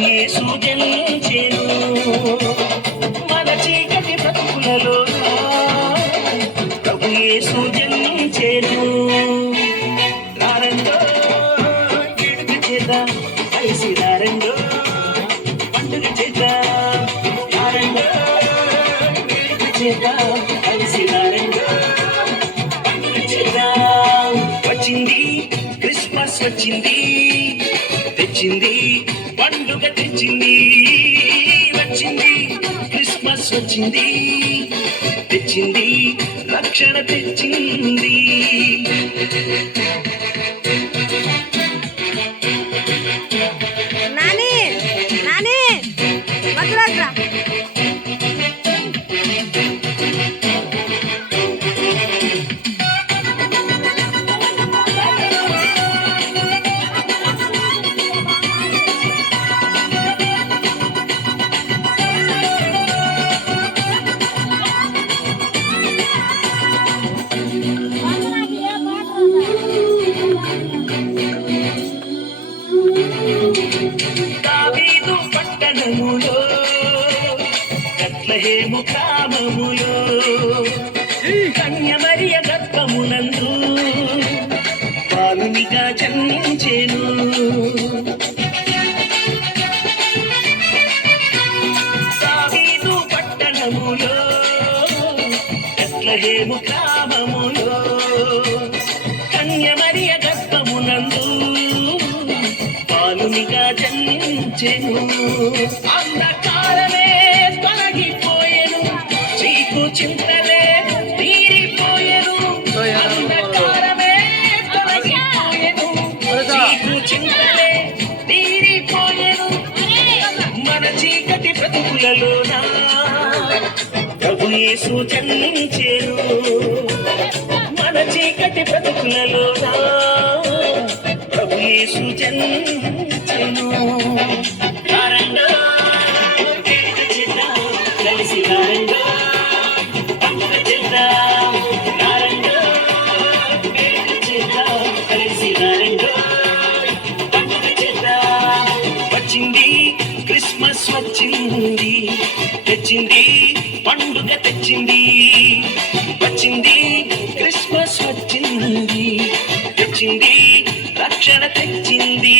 యేసు జన్మించెను మన చీకటి బ్రతుకులలో ప్రభు యేసు జన్మించెను రారండో వేడుక చేద్దాం కలిసి రారండో పండుగ చేద్దాం రారండో వేడుక చేద్దాం కలిసి రారండో పండుగ చేద్దాం వచ్చింది క్రిస్మస్ వచ్చింది తెచ్చింది పండుగ తెచ్చింది వచ్చింది క్రిస్మస్ వచ్చింది తెచ్చింది రక్షణ తెచ్చింది నాని నాని మధురాగ్రా దావీదు పట్టణములో బెత్లెహేము గ్రామములో కన్య మరియ గర్భమునందు బాలునిగా జన్మించెను దావీదు పట్టణములో బెత్లెహేము గ్రామములో కన్య మరియ గర్భమునందు బాలునిగా జన్మించెను అంధకారమే తొలగిపోయెను చీకు చింతలే తీరిపోయెను అంధకారమే తొలగిపోయెను చీకు చింతలే తీరిపోయెను మన చీకటి బ్రతుకులలోన ప్రభు యేసు జన్మించెను మన చీకటి బ్రతుకులలోన ప్రభు యేసు జన్మించెను రారండో వేడుక చేద్దాం కలిసి రారండో పండుగ చేద్దాం రారండో వేడుక చేద్దాం కలిసి రారండో పండుగ చేద్దాం వచ్చింది క్రిస్మస్ వచ్చింది తెచ్చింది పండుగ తెచ్చింది వచ్చింది క్రిస్మస్ వచ్చింది తెచ్చింది రక్షణ తెచ్చింది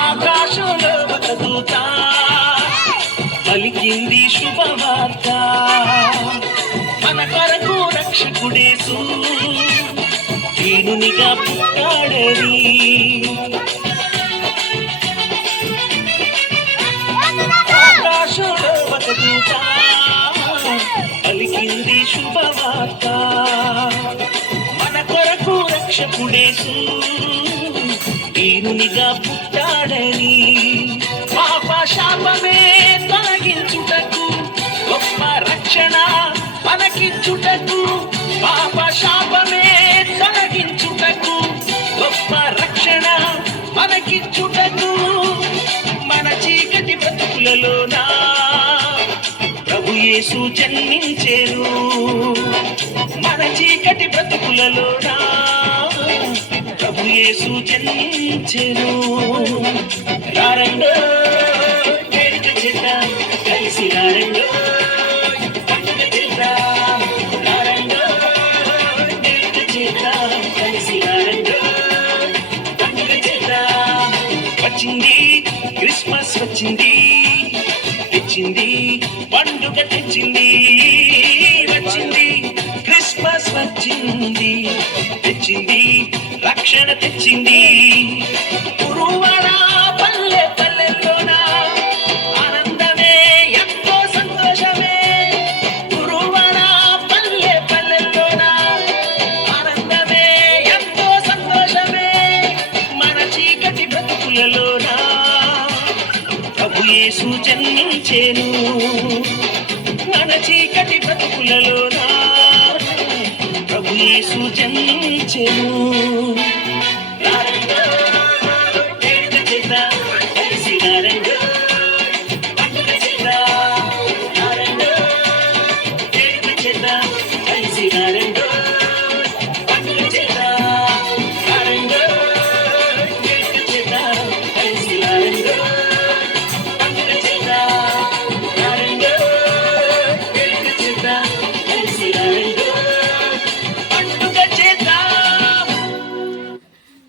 ఆకాశంలో ఒక దూత పలికింది శుభవార్త మన కొరకు రక్షకుడేసు దీనునిగా పుట్టాడని ఆకాశంలో ఒక దూత పలికింది శుభవార్త మన కొరకు రక్షకుడేసు దీనునిగా పుట్టాడని పాప శాపమే తొలగించుటకు గొప్ప రక్షణ మనకిచ్చుటకు పాప శాపమే తొలగించుటకు గొప్ప రక్షణ మనకిచ్చుటకు మన చీకటి బ్రతుకులలోన ప్రభు యేసు జన్మించెను మన చీకటి బ్రతుకులలోన ప్రభు యేసు జన్మించెను రారండో వేడుక చేద్దాం కలిసి రారండో పండుగ చేద్దాం రారండో వేడుక చేద్దాం కలిసి రారండో పండుగ చేద్దాం వచ్చింది క్రిస్మస్ వచ్చింది తెచ్చింది పండుగ తెచ్చింది వచ్చింది క్రిస్మస్ వచ్చింది తెచ్చింది రక్షణ తెచ్చింది గురువర పల్లె పల్లెల్లోన ఆనందమే ఎంతో సంతోషమే గురువర పల్లె పల్లెల్లోన ఆనందమే ఎంతో యేసు జన్మించెను మన చీకటి బ్రతుకులలోనా ప్రభు యేసు జన్మించెను